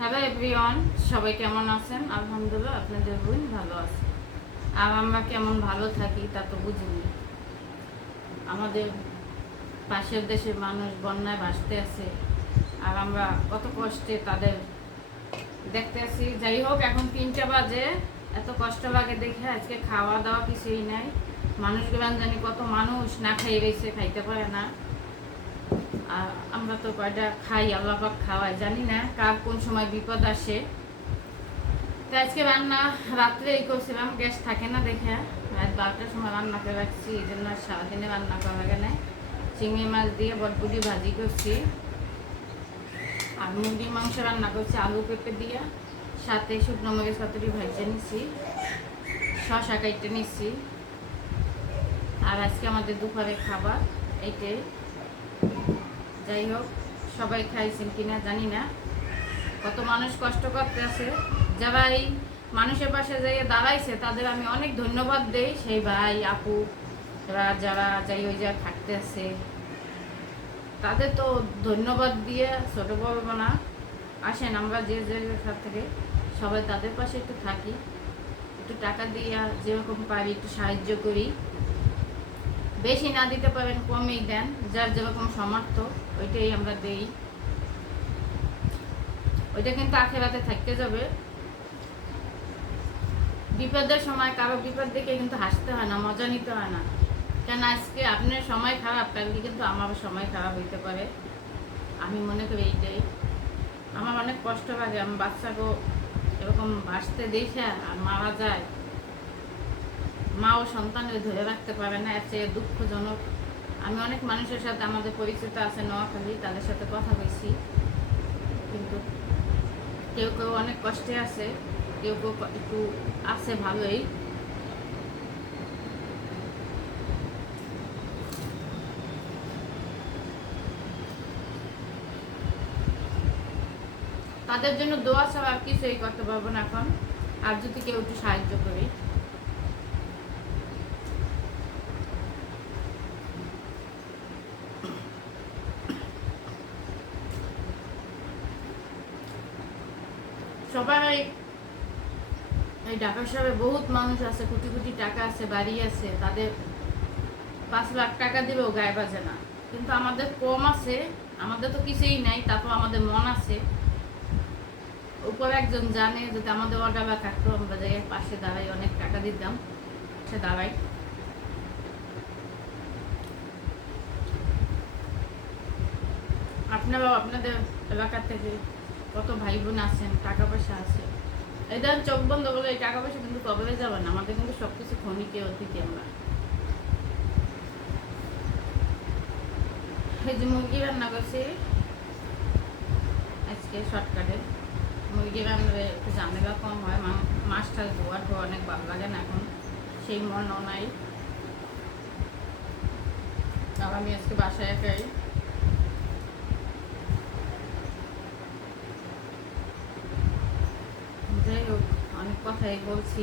Hello everyone সবাই কেমন আছেন? আলহামদুলিল্লাহ, আপনাদের বোন ভালো আছে। আর আমরা কেমন ভালো থাকি তা তো বুঝিনি। আমাদের পাশের দেশের মানুষ বন্যায় ভাসতে আছে। আর আমরা কত কষ্টে তাদের দেখতে আছি। যাই হোক, এখন তিনটা বাজে। এত কষ্ট লাগে দেখে আজকে খাওয়া দাওয়া কিছুই নাই। মানুষগুলো জানি কত মানুষ না খাইয়ে গেছে খাইতে পারে না। আমরা তো কয়টা খাই, আল্লাহ পাক খাওয়াই জানি না কার কোন সময় বিপদ আসে। তো আজকে রান্না রাত্রে এই করছিলাম, গ্যাস থাকে না দেখে। রাত বারোটার সময় রান্না করে রাখছি, এই জন্য সারাদিনে রান্না করা না। চিংড়ি মাছ দিয়ে বটবুটি ভাজি করছি। আর মুরগির মাংস রান্না করছি, আলু পেঁপে দিয়ে। সাথে শুকনো মরিচ পাতুরি ভাজে নিছি। শশা কাইটে নিচ্ছি আর আজকে আমাদের দুপুরে খাবার, এইটাই। যাই হোক, সবাই খাইছেন কিনা জানি না। কত মানুষ কষ্ট করতে আছে। যারা এই মানুষের পাশে যাইয়ে দাঁড়াইছে, তাদের আমি অনেক ধন্যবাদ দেই। সেই ভাই, আপু, যারা যাই ওই যা থাকতে আছে, তাদের তো ধন্যবাদ দিয়ে ছোট বড় না। আসেন আমরা যে যে থেকে সবাই তাদের পাশে একটু থাকি। একটু টাকা দিয়ে যেরকম পারি একটু সাহায্য করি। বেশি না দিতে পারেন, কমই দেন। যার যেরকম সামর্থ্য, ওইটাই আমরা দেই। ওইটা কিন্তু আখেরাতে থাকতে যাবে। বিপদের সময় কারও বিপদ দেখে কিন্তু হাসতে হয় না, মজা নিতে হয় না। কেন আজকে আপনার সময় খারাপ, কালকে কিন্তু আমারও সময় খারাপ হইতে পারে। আমি মনে করি এইটাই। আমার অনেক কষ্ট লাগে, আমি বাচ্চাকে এরকম ভাসতে দেখে আর মারা যায়। মা ও সন্তানের ধরে রাখতে পারে না চেয়ে দুঃখজনক। আমি অনেক মানুষের সাথে, আমাদের পরিচিত আছে নোয়াখালী, তাদের সাথে কথা বলছি। কিন্তু কেউ কেউ অনেক কষ্টে আছে, কেউ কেউ একটু আছে ভালোই। তাদের জন্য দোয়া ছাড়া আর কিছুই করতে পারব না এখন। আর যদি কেউ একটু সাহায্য করি। সবাই, এই ঢাকা শহরে বহুত মানুষ আছে, কোটি কোটি টাকা আছে, বাড়ি আছে, তাদের পাঁচ লাখ টাকা দিলেও গায়ে বাজে না। কিন্তু আমাদের কম আছে, আমাদের তো কিছুই নাই, তারপর আমাদের মন আছে। উপরে একজন জানে যদি আমাদের অর্ডার থাকতো, আমরা জায়গায় পাশে দাঁড়াই, অনেক টাকা দিতাম, সে দাঁড়াই আপনারাও আপনাদের এলাকা থেকে কত ভাই বোন আছেন টাকা পয়সা আছে এটা চোখ বন্ধ করলে এই টাকা পয়সা কিন্তু কবলে যাবে না, আমাদের কিন্তু সব কিছু ক্ষণিকে অতিথি আমরা। এই যে মুরগি রান্না করছি, আজকে শর্টকাটে। মুরগি রান্নারে একটু কম হয়, মা- মাছ টাছ ধোয়ার ধোয়া অনেক ভালো লাগে না এখন, সেই মনও নাই। আমি আজকে বাসায় একাই। যাই হোক অনেক কথাই বলছি।